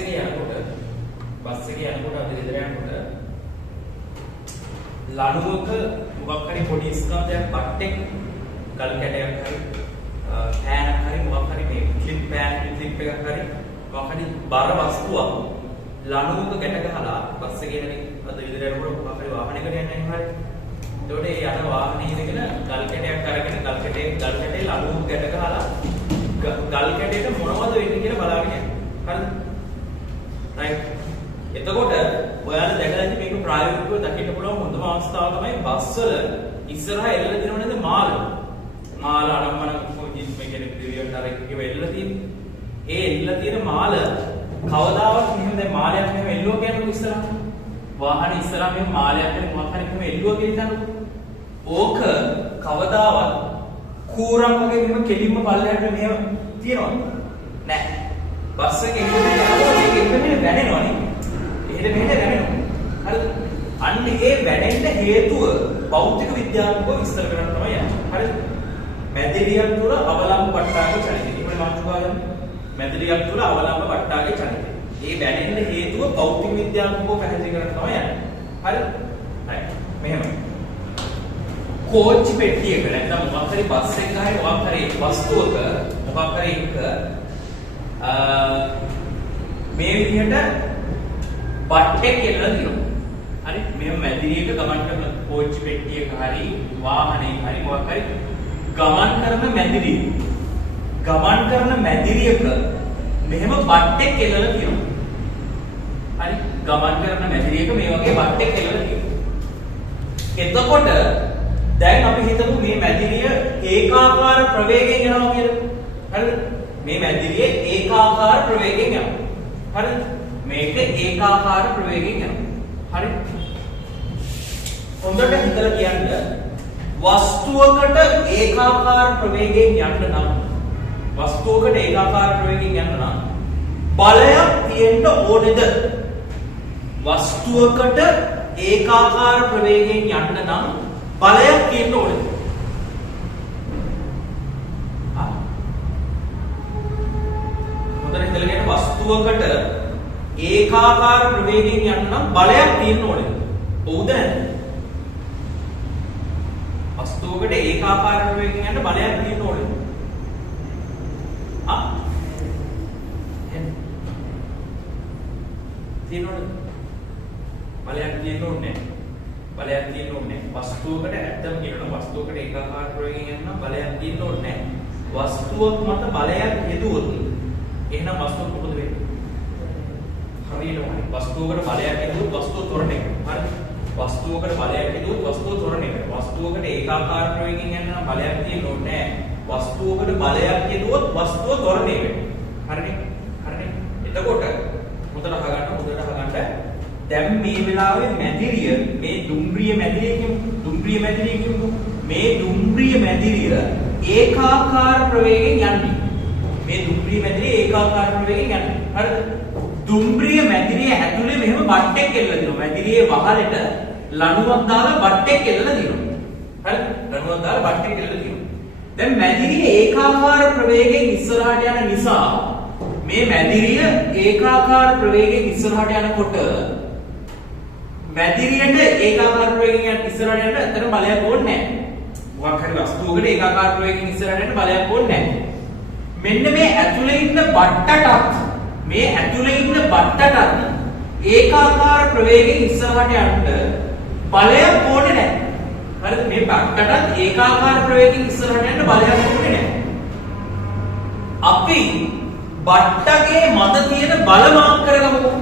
එකේ යනකොට අපි ගෙදර යනකොට ලණුවක මොකක් හරි පොඩි ස්කන්ධයක් බට්ටෙක් ගල් කැටයක් හරි පෑනක් හරි මොකක් හරි මේ ක්ලිප් එකක් හරි මොකක් හරි බර වස්තුවක් ලණුවක ගැට ගහලා බස් එකේ යන අද ගෙදර යනකොට මොකක් හරි වාහනයකට යන්නේ නැහැ හරි. එතකොට ඒ යන වාහනේ ඉඳගෙන ගල් කැටයක් අරගෙන ගල් කැටේ ලණුවක ගැට ගහලා ගල් කැටේට මොනවද වෙන්නේ කියලා බලාගෙන යනවා. හරිද? right. එතකොට ඔයාලා දැකලා ඉතින් මේක ප්‍රායෝගිකව දකින්න පුළුවන් හොඳම අවස්ථාව තමයි බස් වල ඉස්සරහා එල්ලලා දිනව නේද මාල අනම්මන මේ කියන්නේ දෙවියන්ට අර එකේ එල්ලලා තියෙන්නේ. ඒ එල්ලලා තියෙන මාල කවදාවත් මෙහෙම දැන් මාලයක් මෙහෙම එල්ලුවා කියන්නේ ඉස්සරහා වාහනේ ඉස්සරහා මෙහෙම මාලයක් වෙන මොකක් හරි මෙහෙම එල්ලුවා කියලා හිතන්නකො. ඕක කවදාවත් කූරම් වගේ මෙහෙම කෙලින්ම පල්ලයට මෙහෙම තියනවද? නැහැ. බස් එකේ ඉන්නේ ඒක එන්නේ වැනෙනවනේ. එහෙට මෙහෙට වැනෙනවා. හරිද? අන්න ඒ වැනෙන්න හේතුව භෞතික විද්‍යාත්මකව විස්තර කරන්න තමයි යන්නේ. හරිද? මැදිරියක් තුළ අවලම්බ වට්ටාගේ චලිතය. ඉතින් මාතෘකාවෙන් මැදිරියක් තුළ අවලම්බ වට්ටාගේ චලිතය. ඒ වැනෙන්න හේතුව භෞතික විද්‍යාත්මකව පැහැදිලි කරන්න තමයි යන්නේ. හරිද? right. මෙහෙම. කෝච්චි පෙට්ටියක නැත්නම් මොකක් හරි බස් එකක හරි මොකක් හරි වස්තුවක මොකක් හරි එක මේ විදිහට බට්ටෙක් කියලා දිනවා. හරි මෙහෙම මැදිරියක ගමන් කරන කෝච්චි පෙට්ටියක හරි වාහනයක හරි මොකක් හරි ගමන් කරන මැදිරියක මෙහෙම බට්ටෙක් කියලා දිනවා. හරි ගමන් කරන මැදිරියක මේ වගේ බට්ටෙක් කියලා දිනවා. එතකොට දැන් අපි හිතමු මේ මැදිරිය ඒකාකාර ප්‍රවේගයෙන් යනවා කියලා. හරිද? මේ මැදිරිය ඒකාකාර ප්‍රවේගයෙන් යනවා. හරිද? මේක ඒකාකාර ප්‍රවේගයෙන් යනවා. හරි? හොඳට හිතලා කියන්න වස්තුවකට ඒකාකාර ප්‍රවේගයෙන් යන්න නම් බලයක් තියෙන්න ඕනේද? වස්තුවකට ඒකාකාර ප්‍රවේගයෙන් යන්න නම් බලයක් තියෙන්න ඕනේද? හොඳට හිතලා කියන්න වස්තුවකට ඒකාකාර ප්‍රවේගයෙන් යන්න නම් බලයක් තියෙන්න ඕනේද? ඔව්ද නැද්ද? වස්තුවකට ඒකාකාර ප්‍රවේගයෙන් යන්න බලයක් තියෙන්න ඕනේද? තියෙනවද? බලයක් තියෙන්න ඕනේ නැහැ. වස්තුවකට ඇත්තම කියනවා වස්තුවකට ඒකාකාර ප්‍රවේගයෙන් යන්න නම් බලයක් තියෙන්න ඕනේ නැහැ. වස්තුවක් මත බලයක් යෙදුවොත් එහෙනම් වස්තුව මොකද වෙන්නේ? හරියටම වස්තුවකට බලයක් යෙදුවොත් වස්තුව ත්වරණය වෙනවා. හරි? වස්තුවකට බලයක් යෙදුවොත් වස්තුව ත්වරණය වෙනවා. වස්තුවකට ඒකාකාර ප්‍රවේගයෙන් යන්න නම් බලයක් තියෙන්න ඕනේ නැහැ. වස්තුවකට බලයක් යෙදුවොත් වස්තුව ත්වරණය වෙනවා. හරිනේ? එතකොට හොඳට අහගන්න. දැන් මේ වෙලාවේ මැදිරිය මේ දුම්රිය මැදිරිය කියමු. මේ දුම්රිය මැදිරිය ඒකාකාර ප්‍රවේගයෙන් යන්නේ. හරිද? දුම්රිය මැදිරිය ඇතුලේ මෙහෙම බට්ටෙක් එල්ලලා දිනවා. මැදිරියේ වහලෙට ලණුවක් දාලා බට්ටෙක් එල්ලලා දිනවා. හරිද? දැන් මැදිරිය ඒකාකාර ප්‍රවේගයෙන් ඉස්සරහට යන නිසා මේ මැදිරිය ඒකාකාර ප්‍රවේගයෙන් ඉස්සරහට යනකොට මැදිරියට ඒකාකාර ප්‍රවේගයෙන් ඉස්සරහට යන්න අතර බලයක් ඕනේ නැහැ. මොකක් හරි වස්තුවකට ඒකාකාර ප්‍රවේගයෙන් ඉස්සරහට යන්න බලයක් ඕනේ නැහැ. මෙන්න මේ ඇතුලේ ඉන්න බට්ටටත් ඒකාකාර ප්‍රවේගයෙන් ඉස්සරහට යන්න බලයක් ඕනේ නැහැ. හරිද? මේ බට්ටටත් ඒකාකාර ප්‍රවේගයෙන් ඉස්සරහට යන්න බලයක් ඕනේ නැහැ. අපි බට්ටගේ මත තියෙන බල මාක් කරගමුකෝ.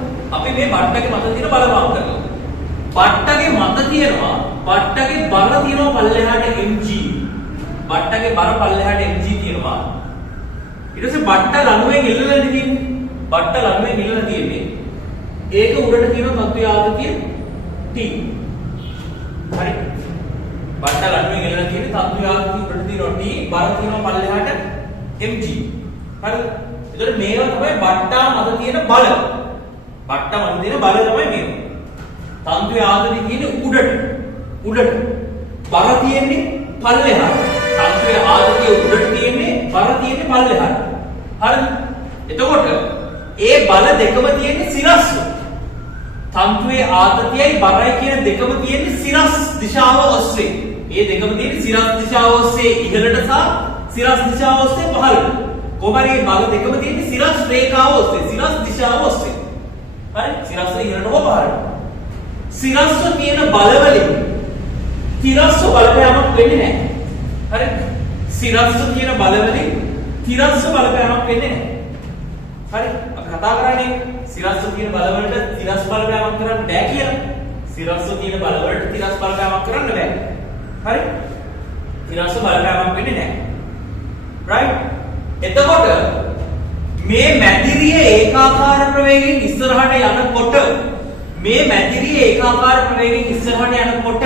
බට්ටගේ මත තියෙනවා බට්ටගේ බර තියෙනවා පල්ලෙහාට mg. බට්ටගේ බර පල්ලෙහාට mg තියෙනවා. ඊට පස්සේ බට්ට ලණුවෙන් ඉල්ලලා තියෙන්නේ. ඒක උඩට තියෙන තත්ත්වය ආදිතිය t. හරි. බට්ට ලණුවෙන් ඉල්ලලා තියෙන්නේ තත්ත්වය ආදිතිය උඩට තියෙනවා t. බර තියෙනවා පල්ලෙහාට mg. හරිද? එතකොට මේවා තමයි බට්ටා මත තියෙන බල. තමයි මේවා. තන්තුවේ ආදිතිය තියෙන්නේ උඩට. බර තියෙන්නේ පල්ලෙහාට. තන්තුවේ ආදිතිය උඩට තියෙන්නේ බර තියෙන්නේ පල්ලෙහාට. හරිද? එතකොට ඒ බල දෙකම තියෙන්නේ සිරස්ව. තන්තුවේ ආතතියයි බරයි කියන දෙකම තියෙන්නේ සිරස් දිශාව ඔස්සේ. ඒ දෙකම තියෙන්නේ සිරස් දිශාව ඔස්සේ ඉහළට සහ සිරස් දිශාව ඔස්සේ පහළට. කොහොමද මේ බල දෙකම තියෙන්නේ සිරස් රේඛාව ඔස්සේ, සිරස් දිශාව ඔස්සේ. හරි? සිරස් ඉහළට හෝ පහළට. සිරස්ව තියෙන බලවලින් තිරස්ව බලපෑමක් වෙන්නේ නැහැ. හරි? සිරස්ව තියෙන බලවලින් තිරස්ව බලපෑමක් වෙන්නේ නැහැ. හරි? අපි කතා කරන්නේ සිරස්ව තියෙන බලවලට තිරස් බලපෑමක් කරන්න බෑ කියලා. සිරස්ව තියෙන බලවලට තිරස් බලපෑමක් කරන්න බෑ. හරි? තිරස්ව බලපෑමක් වෙන්නේ නැහැ. right? එතකොට මේ මැදිරිය ඒකාකාර ප්‍රවේගයෙන් ඉස්සරහට යනකොට මේ මැදිරිය ඒකාකාර ප්‍රවේගයෙන් ඉස්සරහට යනකොට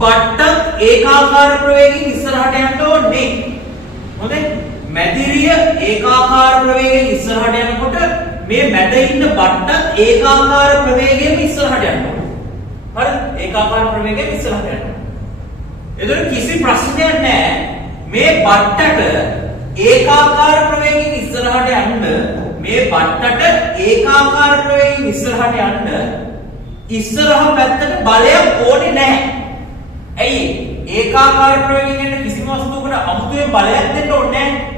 බට්ටත් ඒකාකාර ප්‍රවේගයෙන් ඉස්සරහට යන්න ඕනේ. හොඳයි? මැදිරිය ඒකාකාර ප්‍රවේගයෙන් ඉස්සරහට යනකොට මේ මැද ඉන්න බට්ටත් ඒකාකාර ප්‍රවේගයෙන් ඉස්සරහට යන්න ඕනේ. හරි? ඒකාකාර ප්‍රවේගයෙන් ඉස්සරහට යන්න. එතකොට කිසි ප්‍රශ්නයක් නැහැ. මේ බට්ටට ඒකාකාර ප්‍රවේගයෙන් ඉස්සරහට යන්න මේ බට්ටට ඒකාකාර ප්‍රවේගයෙන් ඉස්සරහට යන්න ඉස්සරහ පැත්තට බලයක් ඕනේ නැහැ. ඇයි? ඒකාකාර ප්‍රවේගයෙන් යන කිසිම වස්තුවකට අමුතුවෙන් බලයක් දෙන්න ඕනේ නැහැ.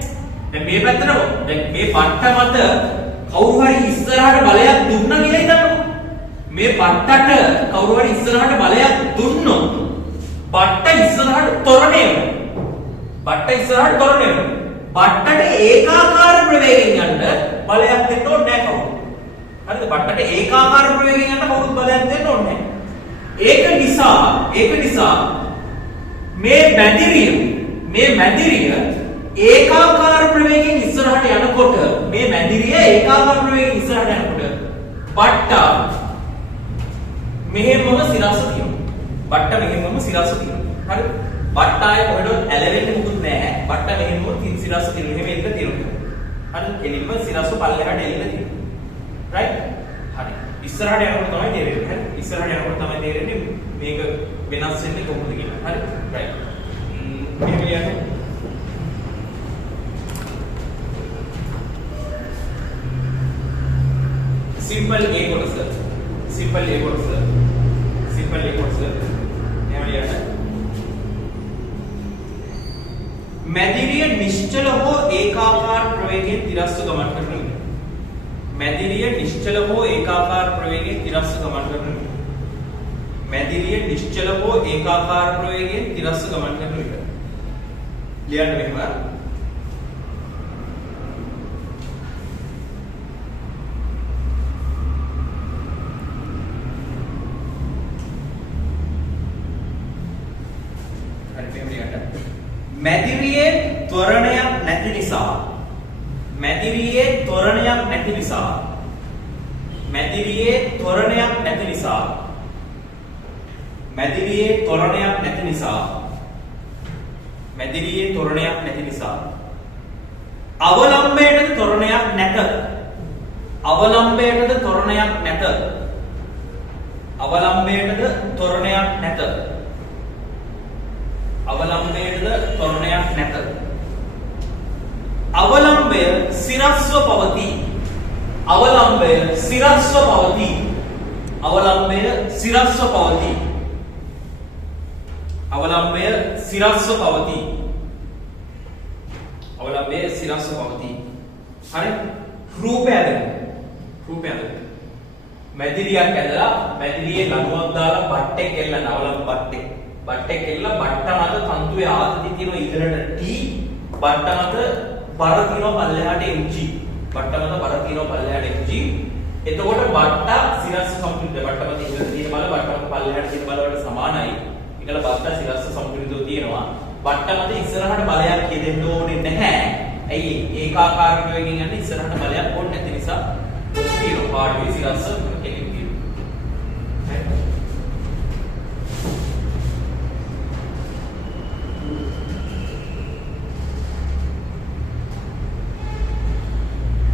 දැන් මේ පැත්තට දැන් මේ බට්ට මත කවුරු හරි ඉස්සරහට බලයක් දුන්නා කියලා හිතන්නකෝ. මේ බට්ටට කවුරු හරි ඉස්සරහට බලයක් දුන්නොත් බට්ට ඉස්සරහට ත්වරණය වෙනවා. බට්ට ඉස්සරහට ත්වරණය වෙනවා. බට්ටට ඒකාකාර ප්‍රවේගයෙන් යන්න බලයක් දෙන්න ඕනේ නැහැ කවුරු. හරිද? බට්ටට ඒකාකාර ප්‍රවේගයෙන් යන්න කවුරුත් බලයක් දෙන්න ඕනේ නැහැ. ඒක නිසා මේ මැදිරිය ඒකාකාර ප්‍රවේගයෙන් ඉස්සරහට යනකොට මේ මැදිරිය ඒකාකාර ප්‍රවේගයෙන් ඉස්සරහට යනකොට බට්ට මෙහෙමම සිරස්ස තියෙනවා. හරි? බට්ටාය කොහෙදොත් ඇලෙන්නේ මුකුත් නැහැ. බට්ට මෙහෙම තින් සිරස්ස තියෙනවා. එහෙම එන්න තියෙනවා. හරි? කෙලින්ම සිරස්ස පල්ලෙහාට එල්ල තියෙනවා. right? හරි. ඉස්සරහට යනකොට තමයි තේරෙන්නේ. හරි? ඉස්සරහට යනකොට තමයි තේරෙන්නේ මේක වෙනස් වෙන්නේ කොහොමද කියලා. හරි? right. මෙහෙම ලියන්න. simple a කොටස. එහෙම ලියන්න. මැදිරිය නිශ්චල හෝ ඒකාකාර ප්‍රවේගයෙන් තිරස්ව ගමන් කරන විට. මැදිරිය නිශ්චල හෝ ඒකාකාර ප්‍රවේගයෙන් තිරස්ව ගමන් කරන විට. මැදිරිය නිශ්චල හෝ ඒකාකාර ප්‍රවේගයෙන් තිරස්ව ගමන් කරන විට. ලියන්න මෙහෙම. මැදිරියේ ත්වරණයක් නැති නිසා අවලම්බයටද ත්වරණයක් නැත. අවලම්බයටද ත්වරණයක් නැත. අවලම්බයටද ත්වරණයක් නැත. අවලම්බයටද ත්වරණයක් නැත. අවලම්බය සිරස්ව පවතී. අවලම්බය සිරස්ව පවතී. අවලම්බය සිරස්ව පවතී. අවලම්බය සිරස්ව පවතී. අවලම්බය සිරස්ව පවතී. හරි? රූපය ඇදලා මැදිරියක් ඇදලා මැදිරියේ ලණුවක් දාලා බට්ටෙක් එල්ලන අවලම්බ බට්ටෙක්. බට්ටෙක් එල්ල බට්ට මත තන්තුවේ ආතතිය තියෙනවා ඉහළට T. බට්ට මත බර තියෙනවා පල්ලෙහාට mg. බට්ට මත බර තියෙනවා පල්ලෙහාට mg. එතකොට බට්ට සිරස්ස සම්පූර්ණ බට්ට මත ඉහළට තියෙන බල බට්ට මත පල්ලෙහාට තියෙන බල වලට සමානයි. ඒකල බට්ට සිරස්ස සම්පූර්ණව තියෙනවා. බට්ට මත ඉස්සරහට බලයක් යෙදෙන්න ඕනේ නැහැ. ඇයි ඒකාකාර ප්‍රවේගයෙන් යන්නේ ඉස්සරහට බලයක් ඕනේ නැති නිසා තියෙනවා. පාඩුවේ සිරස්ස කෙලින් තියෙනවා.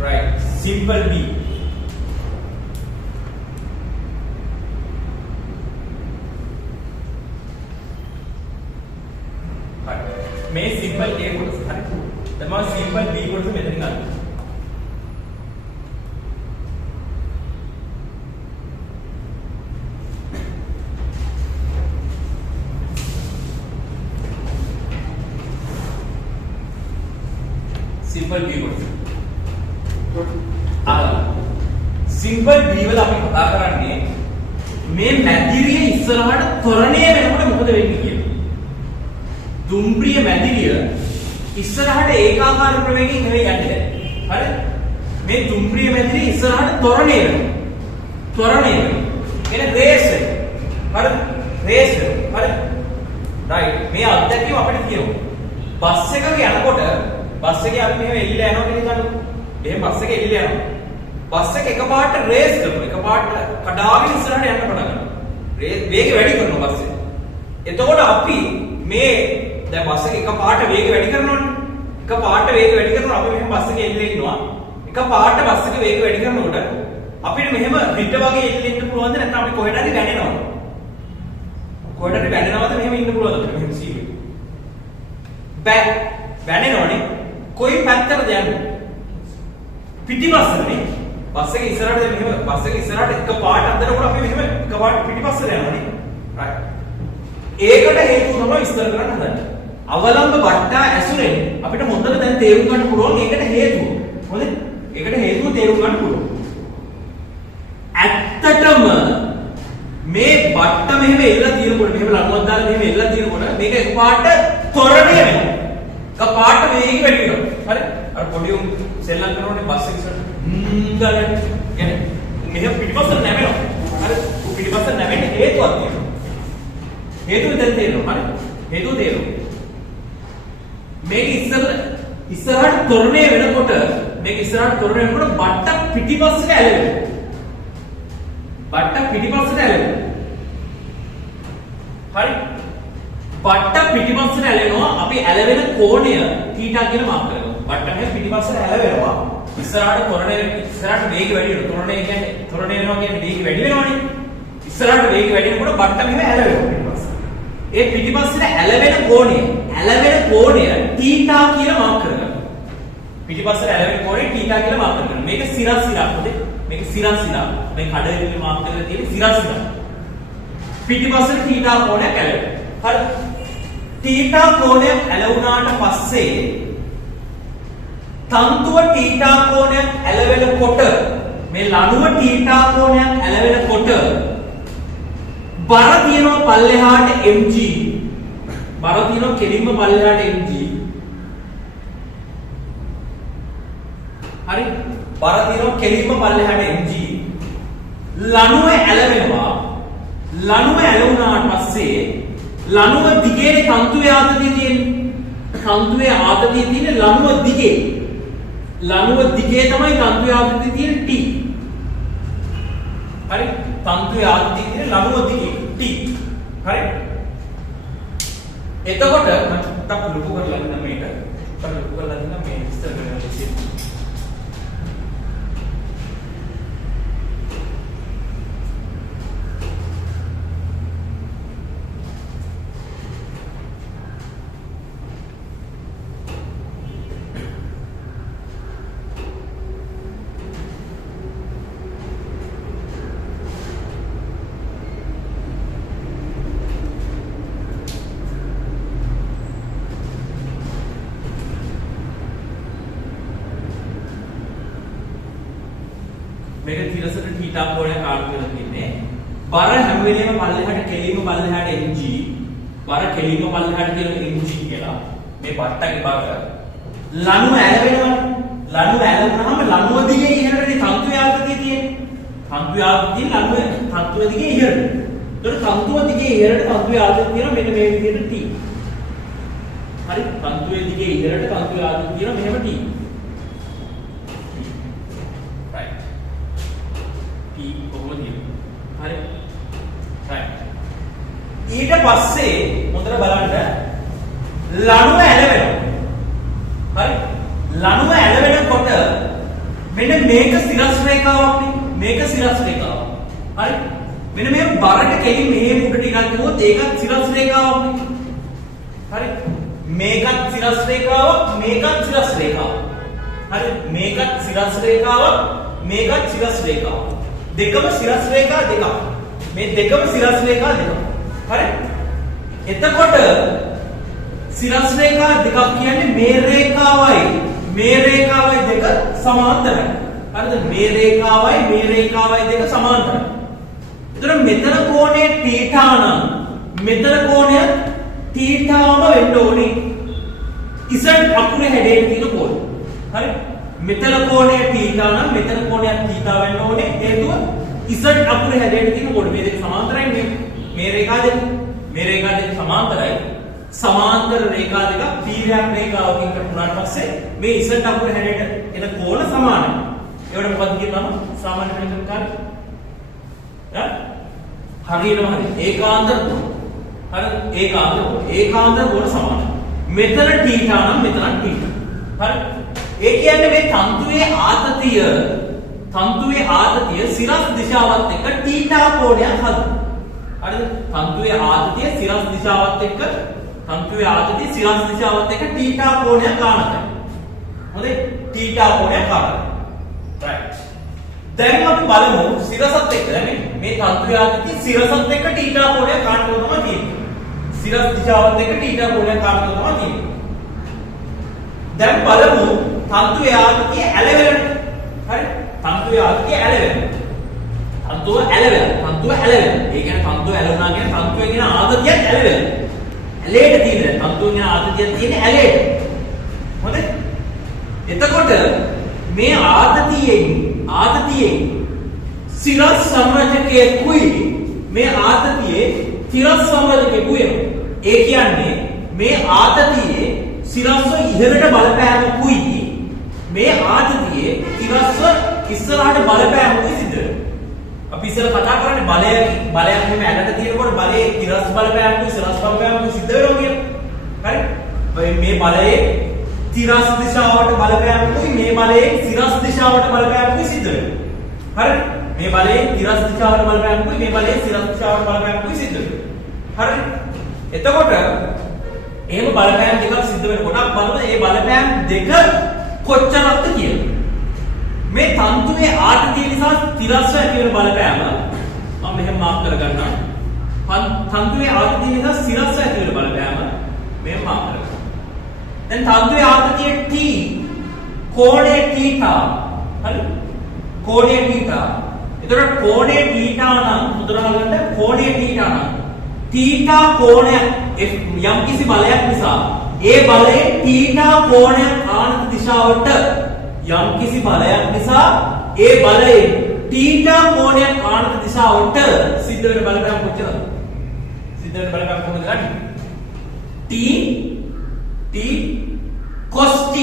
right? Simple B. මේ simple A කොටස හරි. තමයි simple B කොටස මෙතනින් ගන්න. සිම්පල් B කොටස. සිම්පල් B වල අපි කතා කරන්නේ මේ මැදිරිය ඉස්සරහට ත්වරණය වෙනකොට මොකද වෙන්නේ කියලා. දුම්රිය මැදිරිය ඉස්සරහට ඒකාකාර ප්‍රවේගයෙන් නෙවෙයි යන්නේ. හරි? මේ දුම්රිය මැදිරිය ඉස්සරහට ත්වරණය වෙනවා. ත්වරණය වෙනවා. එන රේස් වෙනවා. හරි? රේස් වෙනවා. හරි? රයිට්. මේ අත්දැකීම අපිට කියනවා. බස් එකක යනකොට බස් එකේ අපි මෙහෙම එල්ලලා යනවා කියන එක. එහෙම බස් එකේ එල්ලලා යනවා. බස් එක එකපාරට රේස් කරනවා. එකපාරට කඩාගෙන ඉස්සරහට යන්න පටන් ගන්නවා. වේගය වැඩි කරනවා බස් එක. එතකොට අපි මේ දැන් බස් එක එකපාරට වේගය වැඩි කරනවනේ. එකපාරට වේගය වැඩි කරනවා අපි මෙහෙම බස් එකේ එල්ලලා ඉන්නවා. එකපාරට බස් එක වේගය වැඩි කරනකොට අපිට මෙහෙම පිට වගේ එල්ලෙන්න පුළුවන්ද නැත්නම් අපි කොහෙට හරි වැනෙනවද? කොහෙට හරි වැනෙනවද මෙහෙම ඉන්න පුළුවන්ද අපිට මෙහෙම සීවේ? බෑ වැනෙනවනේ. කොයි පැත්තටද යන්නේ? පිටිපස්සනේ. බස් එක ඉස්සරහට මෙහෙම බස් එක ඉස්සරහට එකපාරට අතරකොට අපි මෙහෙම එකපාරට පිටිපස්සට යනවනේ. රයිට්. ඒකට හේතුව තමයි විස්තර කරන්න හදන්නේ. අවලම්බ වට්ටා ඇසුරෙන් අපිට හොඳට දැන් තේරුම් ගන්න පුළුවන් ඒකට හේතුව. හොඳද? ඒකට හේතුව තේරුම් ගන්න පුළුවන්. ඇත්තටම මේ වට්ට මෙහෙම එල්ලලා තියෙනකොට මෙහෙම ලණුවක් දාලා මෙහෙම එල්ලලා තියෙනකොට මේක එකපාරට ත්වරණය වෙනවා. එකපාරට වේගය වැඩි වෙනවා. හරි? අර පොඩි උන් සෙල්ලම් කරනෝනේ බස් එක ඉස්සරහට ගන්න. يعني මෙහෙම පිටිපස්සට නැවෙනවා. හරි? පිටිපස්සට නැවෙන්න හේතුවක් තියෙනවා. හේතුව දැන් තේරෙනවා. හරි? හේතුව තේරෙනවා. මේක ඉස්සරහට ත්වරණය වෙනකොට මේක ඉස්සරහට ත්වරණය වෙනකොට බට්ට පිටිපස්සට ඇලෙනවා. බට්ට පිටිපස්සට ඇලෙනවා. හරි? බට්ට පිටිපස්සට ඇලෙනවා. අපි ඇලවෙන කෝණය θ කියලා මාක් කරනවා. බට්ට මේ පිටිපස්සට ඇලවෙනවා. ඉස්සරහට ත්වරණය ඉස්සරහට වේගය වැඩි වෙනවා. ත්වරණය කියන්නේ ත්වරණය වෙනවා කියන්නේ වේගය වැඩි වෙනවනේ. ඉස්සරහට වේගය වැඩි වෙනකොට බට්ට මෙහෙම ඇලවෙනවා පිටිපස්සට. ඒ පිටිපස්සට ඇලවෙන කෝණය θ කියලා මාක් කරගන්න. පිටිපස්සට ඇලවෙන කෝණය θ කියලා මාක් කරගන්න. මේක සිරස්සිරක් හොඳේ. මේක සිරස්සිරක්. මේ කඩේදී මාක් කරලා තියෙන සිරස්සිරක්. පිටිපස්සට θ කෝණයක් ඇලවෙනවා. හරි. θ කෝණයක් ඇලවුණාට පස්සේ තන්තුව θ කෝණයක් ඇලවෙනකොට මේ ලණුව θ කෝණයක් ඇලවෙනකොට බර තියෙනවා පල්ලෙහාට mg. බර තියෙනවා කෙලින්ම පල්ලෙහාට mg. හරි? බර තියෙනවා කෙලින්ම පල්ලෙහාට mg. ලණුව ඇලවෙනවා. ලණුව ඇලවුණාට පස්සේ ලණුව දිගේ තන්තුවේ ආතතිය තියෙන්නේ. තන්තුවේ ආතතිය තියෙන්නේ ලණුව දිගේ. ලණුව දිගේ තමයි තන්තුවේ ආතතිය තියෙන්නේ t. හරි? තන්තුවේ ආතතිය තියෙන්නේ ලණුව දිගේ t. හරි? එතකොට මම ටිකක් ලොකු කරලා දෙන්න මේක. ටිකක් ලොකු කරලා දෙන්න මේ විස්තර කරන්න ඉතින්. මේක තිරසට θ කෝණයක් ආකාර කරලා තින්නේ. බර හැම වෙලේම පල්ලෙහාට කෙලින්ම පල්ලෙහාට mg. බර කෙලින්ම පල්ලෙහාට කියන mg කියලා. මේ බට්ටගේ බර ලණුව ඇලවෙනවනේ. ලණුව ඇලවුනහම ලණුව දිගේ ඉහළටනේ තන්තුවේ ආතතිය තියෙන්නේ. තන්තුවේ ආතතිය තන්තුව දිගේ ඉහළට. ඒතකොට තන්තුව දිගේ ඉහළට තන්තුවේ ආතතිය තියෙනවා මෙන්න මේ විදිහට t. හරි? තන්තුවේ දිගේ ඉහළට තන්තුවේ ආතතිය තියෙනවා මෙහෙම t. හරි? right. ඊට පස්සේ හොඳට බලන්න ලණුව ඇලවෙනවා. හරි? ලණුව ඇලවෙනකොට මෙන්න මේක සිරස් රේඛාවක් නේ. මේක සිරස් රේඛාවක්. හරි? මෙන්න මේ බරට කෙලින් මෙහෙම උඩට ඉරන් ගියොත් ඒකත් සිරස් රේඛාවක් නේ. හරි? මේකත් සිරස් රේඛාවක්, මේකත් සිරස් රේඛාවක්. හරි? මේකත් සිරස් රේඛාවක්, මේකත් සිරස් රේඛාවක්. දෙකම සිරස් රේඛා දෙකක්. මේ දෙකම සිරස් රේඛා දෙකක්. හරි? එතකොට සිරස් රේඛා දෙකක් කියන්නේ මේ රේඛාවයි මේ රේඛාවයි දෙක සමාන්තරයි. හරිද? මේ රේඛාවයි දෙක සමාන්තරයි. එතකොට මෙතන කෝණය θ නම් මෙතන කෝණය θම වෙන්න ඕනේ. z අකුරේ හැඩයට තියෙන කෝණය. හරි? මෙතන කෝණය θ නම් මෙතන කෝණය θ වෙන්න ඕනේ. හේතුව z අකුරේ හැඩයට තියෙන කෝණය. මේ දෙක සමාන්තරයි නේ. මේ රේඛා දෙක සමාන්තරයි. සමාන්තර රේඛා දෙක තීරයක් රේඛාවකින් කටුනාට පස්සේ මේ z අකුරේ හැඩයට එන කෝණ සමානයි. ඒවට මොකක්ද කියනවා? සාමාන්‍ය වෙනකම් කාර්ය. හරියටම හරි. ඒකාන්තර කෝණ. හරි? ඒකාන්තර කෝණ සමානයි. මෙතන θ නම් මෙතන θ. හරි? ඒ කියන්නේ මේ තන්තුවේ ආතතිය සිරස් දිශාවත් එක්ක θ කෝණයක් හදනවා. හරිද? තන්තුවේ ආතතිය සිරස් දිශාවත් එක්ක θ කෝණයක් ගන්නයි. හොඳයි? θ කෝණයක් ගන්නවා. right. දැන් අපි බලමු සිරසත් එක්ක දැන් මේ තන්තුවේ ආතතිය සිරසත් එක්ක θ කෝණයක් ගන්නකොට තමයි තියෙන්නේ. සිරස් දිශාවත් එක්ක θ කෝණයක් ගන්නකොට තමයි තියෙන්නේ. දැන් බලමු තන්තුවේ ආතතිය ඇලවෙන. හරි? තන්තුවේ ආතතිය ඇලවෙන. තන්තුව ඇලවෙන. ඒ කියන්නේ තන්තුව ඇලුනා කියන්නේ තන්තුවේ කියන ආතතියත් ඇලවෙන. ඇලේට තියෙන තන්තුවේ ආතතියක් තියෙන ඇලේට. හොඳයි? එතකොට මේ ආතතියෙන් සිරස් සංරචකයකුයි මේ ආතතියේ තිරස් සංරචකයකුයි. ඒ කියන්නේ මේ ආතතියේ සිරස්ව ඉහළට බලපෑමකුයි මේ ආතතියේ තිරස්ව ඉස්සරහට බලපෑමකුයි සිද්ධ වෙනවා. අපි ඉස්සර කතා කරන්නේ බලයක් මෙහෙම ඇලට තියෙනකොට බලයේ තිරස් බලපෑමකුයි සිරස් බලපෑමකුයි සිද්ධ වෙනවා කියලා. හරි? මේ බලයේ තිරස් දිශාවට බලපෑමකුයි මේ බලයේ සිරස් දිශාවට බලපෑමකුයි සිද්ධ වෙනවා. හරි? මේ බලයේ තිරස් දිශාවට බලපෑමකුයි මේ බලයේ සිරස් දිශාවට බලපෑමකුයි සිද්ධ වෙනවා. හරි? එතකොට එහෙම බලපෑම් දෙකක් සිද්ධ වෙනකොට අපි බලමු මේ බලපෑම් දෙක කොච්චරක්ද කියලා. මේ තන්තුවේ ආතතිය නිසා තිරස්ව ඇති වෙන බලපෑම මම මෙහෙම මාක් කරගන්නවා. තන්තුවේ ආතතිය නිසා සිරස්ව ඇති වෙන බලපෑම මෙහෙම මාක් කරගන්නවා. දැන් තන්තුවේ ආතතිය T කෝණය θ. හරි? කෝණය θ. එතකොට කෝණය θ නම් මුද්‍රාවලට කෝණය θ නම් θ කෝණය යම් කිසි බලයක් නිසා ඒ බලයේ θ කෝණයක් ආනත දිශාවට යම් කිසි බලයක් නිසා ඒ බලයේ θ කෝණයක් ආනත දිශාවට සිද්ධ වෙන බලපෑම කොච්චරද? සිද්ධ වෙන බලපෑම කොහොමද ගන්නේ? T cos θ.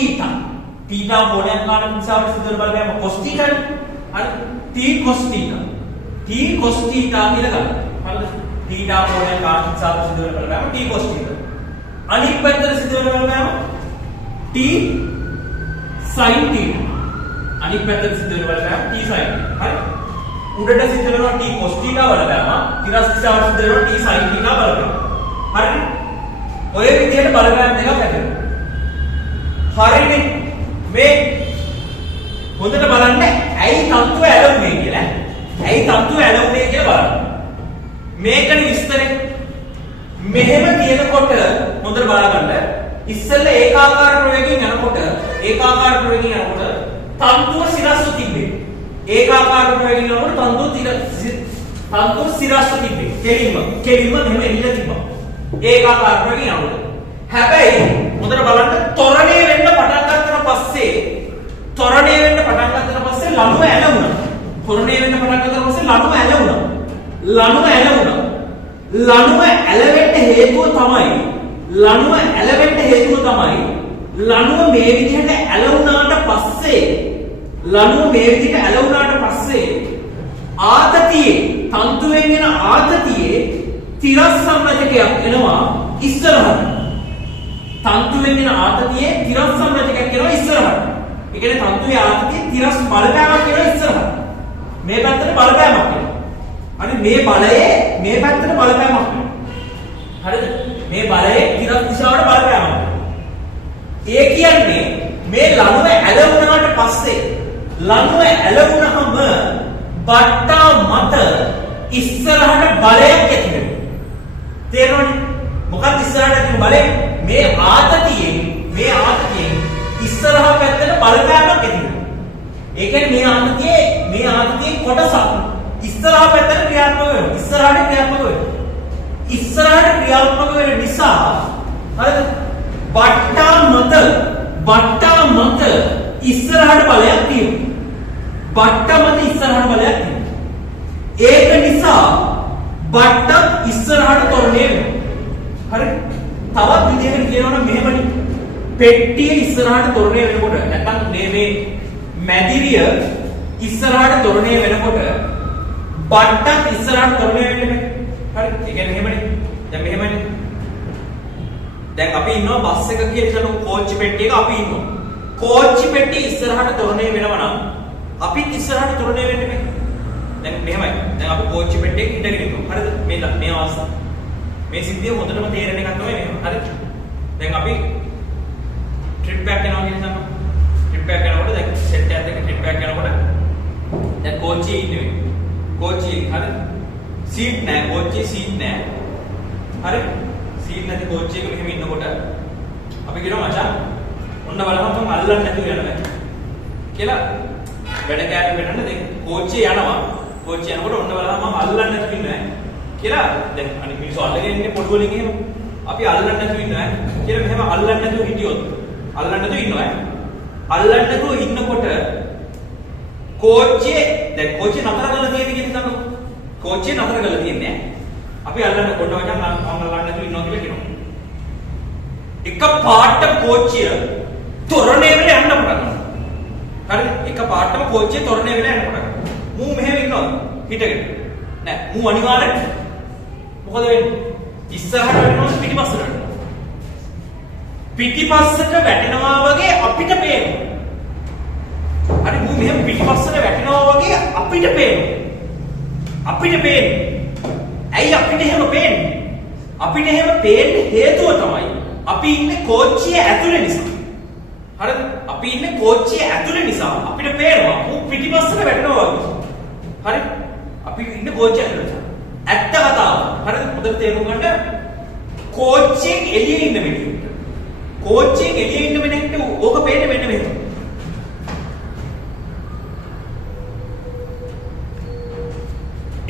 θ කෝණයක් ආනත දිශාවට සිද්ධ වෙන බලපෑම cos θ නේ. හරි? T cos θ. T cos θ කියලා ගන්න. හරිද? θ කෝණයක් ආනත දිශාවට සිද්ධ වෙන බලපෑම T cos θ. අනිත් පැත්තට සිද්ධ වෙන බලපෑම T sin θ. අනිත් පැත්තට සිද්ධ වෙන බලපෑම T sin θ. හරි? උඩට සිද්ධ වෙනවා T cos θ බලපෑම, තිරස් දිශාවට සිද්ධ වෙනවා T sin θ බලපෑම. හරි? ඔය විදිහට බලපෑම් දෙකක් ඇති වෙනවා. හරිනේ. මේ හොඳට බලන්න ඇයි තත්ත්වය ඇලුනේ කියලා. ඇයි තත්ත්වය ඇලුනේ කියලා බලන්න. මේකනේ විස්තරේ. මෙහෙම කියනකොට හොඳට බලගන්න. ඉස්සෙල්ලා ඒකාකාර ප්‍රවේගයෙන් යනකොට තන්තුව සිරස්ව තිබ්බේ. ඒකාකාර ප්‍රවේගයෙන් යනකොට තන්තුව සිරස්ව තිබ්බේ. කෙලින්ම මෙහෙම එල්ල තිබ්බා. ඒකාකාර ප්‍රවේගයෙන් යනකොට. හැබැයි හොඳට බලන්න ත්වරණය වෙන්න පටන් ගන්නතර පස්සේ ලණුව ඇලුණා. ලණුව ඇලවෙන්න හේතුව තමයි ලණුව මේ විදිහට ඇලවුණාට පස්සේ ආතතියේ තන්තුවෙන් එන ආතතියේ තිරස් සංරචකයක් එනවා ඉස්සරහට. තන්තුවෙන් එන ආතතියේ තිරස් සංරචකයක් එනවා ඉස්සරහට. ඒ කියන්නේ තන්තුවේ ආතතියේ තිරස් බලපෑමක් එනවා ඉස්සරහට. මේ පැත්තට බලපෑමක් එනවා. හරි? මේ බලයේ මේ පැත්තට බලපෑමක් එනවා. හරිද? මේ බලයේ තිරස් දිශාවට බලපෑමක්. ඒ කියන්නේ මේ ලණුව ඇලවුණාට පස්සේ බට්ටා මත ඉස්සරහට බලයක් ඇති වෙනවා. තේරෙනවද? මොකක්ද ඉස්සරහට ඇති බලය? මේ ආතතියෙන් ඉස්සරහා පැත්තට බලපෑමක් ඇති වෙනවා. ඒ කියන්නේ මේ ආතතියේ කොටසක් ඉස්සරහා පැත්තට ක්‍රියාත්මක වෙනවා. ඉස්සරහට ක්‍රියාත්මක වෙනවා. ඉස්සරහට ක්‍රියාත්මක වෙන නිසා හරිද? බට්ටා මත ඉස්සරහට බලයක් තියෙනවා. බට්ටා මත ඉස්සරහට බලයක් තියෙනවා. ඒක නිසා බට්ටත් ඉස්සරහට තොරණය වෙනවා. හරි? තවත් විදිහකට කියනවා නම් මෙහෙමනේ. පෙට්ටිය ඉස්සරහට තොරණය වෙනකොට නැත්නම් මේ මැදිරිය ඉස්සරහට තොරණය වෙනකොට බට්ටත් ඉස්සරහට තොරණය වෙන්නේ. හරි? ඒ කියන්නේ මෙහෙමනේ. දැන් මෙහෙමනේ. දැන් අපි ඉන්නවා බස් එක කියලා හිතමු කෝච්චි පෙට්ටියක අපි ඉන්නවා. කෝච්චි පෙට්ටිය ඉස්සරහට තොරණය වෙනවා නම් අපිත් ඉස්සරහට තොරණය වෙන්නේ මේ. දැන් මෙහෙමයි. දැන් අපි කෝච්චි පෙට්ටියක ඉඳගෙන ඉන්නවා. හරිද? මේ අවස්ථාව. මේ සිද්ධිය හොඳටම තේරෙන එකක් තමයි මෙහෙම. හරිද? දැන් අපි ට්‍රිප් එකක් යනවා කියන සම. ට්‍රිප් එකක් යනකොට දැන් සෙට් එකත් එක්ක ට්‍රිප් එකක් යනකොට දැන් කෝච්චියේ ඉන්නේ. කෝච්චියේ හරිද? සීට් නැහැ. කෝච්චියේ සීට් නැහැ. හරිද? සීට් නැති කෝච්චියක මෙහෙම ඉන්නකොට අපි කියනවා මචං ඔන්න බලන්න මම අල්ලන්න නැතුව යනවා කියලා වැඩ කෑලි වෙනන්න දැන් කෝච්චිය යනවා. කෝච්චිය යනකොට ඔන්න බලන්න මම අල්ලන්න නැතුව ඉන්නවා කියලා දැන් අනිත් මිනිස්සු අල්ලගෙන ඉන්නේ පොඩි වලින් එහෙම අපි අල්ලන්න නැතුව ඉන්නවා කියලා මෙහෙම අල්ලන්න නැතුව හිටියොත් අල්ලන්න නැතුව ඉන්නවා. අල්ලන්න නැතුව ඉන්නකොට කෝච්චිය නතර කරලා තියෙන්නේ කියන තමයි. කෝච්චිය නතර කරලා තියන්නේ. අපි අල්ලන්න කොට වචන් මම අල්ලන්න නැතුව ඉන්නවා කියලා කියනවා. එක පාටම කෝච්චිය තොරණය වෙලා යන්න පටන් ගන්නවා. හරිද? එක පාටම කෝච්චිය තොරණය වෙලා යන්න පටන් ගන්නවා. මූ මෙහෙම ඉන්නවා හිටගෙන. නෑ මූ අනිවාර්යෙන් මොකද වෙන්නේ? ඉස්සරහට වෙනවද පිටිපස්සට වෙනවද? පිටිපස්සට වැටෙනවා වගේ අපිට පේනවා. හරි මූ මෙහෙම පිටිපස්සට වැටෙනවා වගේ අපිට පේනවා. අපිට පේන්නේ. ඇයි අපිට එහෙම පේන්නේ? අපිට එහෙම පේන්නේ හේතුව තමයි අපි ඉන්නේ කෝච්චිය ඇතුලේ නිසා. හරිද? අපි ඉන්නේ කෝච්චිය ඇතුලේ නිසා අපිට පේනවා මූ පිටිපස්සට වැටෙනවා වගේ. හරි? අපි ඉන්නේ කෝච්චිය ඇතුලේ. ඇත්ත කතාව. හරිද? හොඳට තේරුම් ගන්න. කෝච්චියෙන් එළියේ ඉන්න මිනිහෙක්. කෝච්චියෙන් එළියේ ඉන්න මිනිහෙක්ට ඕක පේන්නේ මෙන්න මෙහෙම.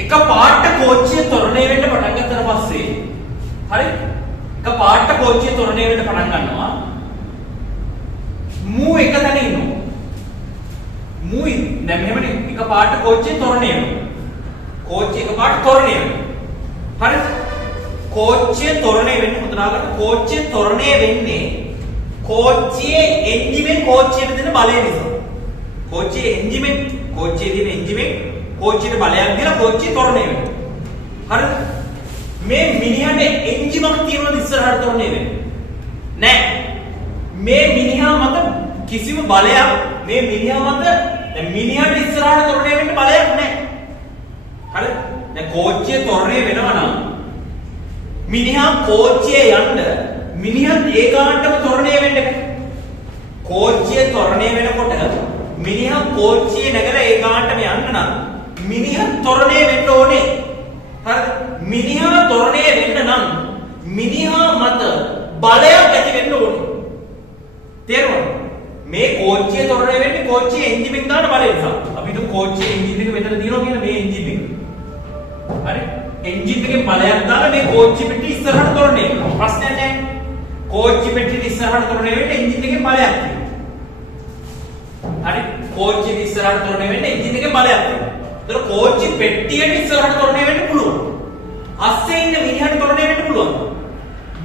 එක පාට කෝච්චිය තොරණය වෙන්න පටන් ගත්තට පස්සේ හරි? එක පාට කෝච්චිය තොරණය වෙන්න පටන් ගන්නවා. මූ එක තැන ඉන්නවා. මූ දැන් මෙහෙමනේ එක පාට කෝච්චිය තොරණය වෙනවා. කෝච්චිය එක පාට තොරණය වෙනවා. හරි? කෝච්චිය තොරණය වෙන්නේ හොඳට කෝච්චිය තොරණය වෙන්නේ කෝච්චියේ එන්ජිමෙන් කෝච්චියට දෙන බලය නිසා. කෝච්චියේ එන්ජිමෙන් කෝච්චියේ තියෙන එන්ජිමෙන් කෝච්චියට බලයක් දීලා කෝච්චිය තොරණය වෙනවා. හරිද? මේ මිනිහට එන්ජිමක් තියෙනවද ඉස්සරහට තොරණය වෙන්නේ? නැහැ. මේ මිනිහා මත කිසිම බලයක් මේ මිනිහා මත දැන් මිනිහට ඉස්සරහට තොරණය වෙන්න බලයක් නැහැ. හරිද? දැන් කෝච්චිය තොරණය වෙනවා නම් මිනිහා කෝච්චියේ යන්න මිනිහත් ඒකාන්තම තොරණය වෙන්න බෑ. කෝච්චිය තොරණය වෙනකොට මිනිහා කෝච්චියේ නැගලා ඒකාන්තම යන්න නම් මිනිහා තොරණය වෙන්න ඕනේ. හරිද? මිනිහා තොරණය වෙන්න නම් මිනිහා මත බලයක් ඇති වෙන්න ඕනේ. තේරුණාද? මේ කෝච්චිය තොරණය වෙන්නේ කෝච්චියේ එන්ජින් එක දාන බලය නිසා. අපි හිතමු කෝච්චියේ එන්ජින් එක මෙතන දිනනවා කියලා මේ එන්ජින් එක. හරි? එන්ජින් එකේ බලයක් දාලා මේ කෝච්චි පෙට්ටිය ඉස්සරහට තොරණය කරනවා. ප්‍රශ්නයක් නැහැ. කෝච්චි පෙට්ටිය ඉස්සරහට තොරණය වෙන්නේ එන්ජින් එකේ බලයක් තියෙනවා. හරි? කෝච්චිය ඉස්සරහට තොරණය වෙන්නේ එන්ජින් එකේ බලයක් තියෙනවා. ඒතර කෝච්චි පෙට්ටියට ඉස්සරහට තොරණය වෙන්න පුළුවන්. අස්සේ ඉන්න මිනිහට තොරණය වෙන්න පුළුවන්.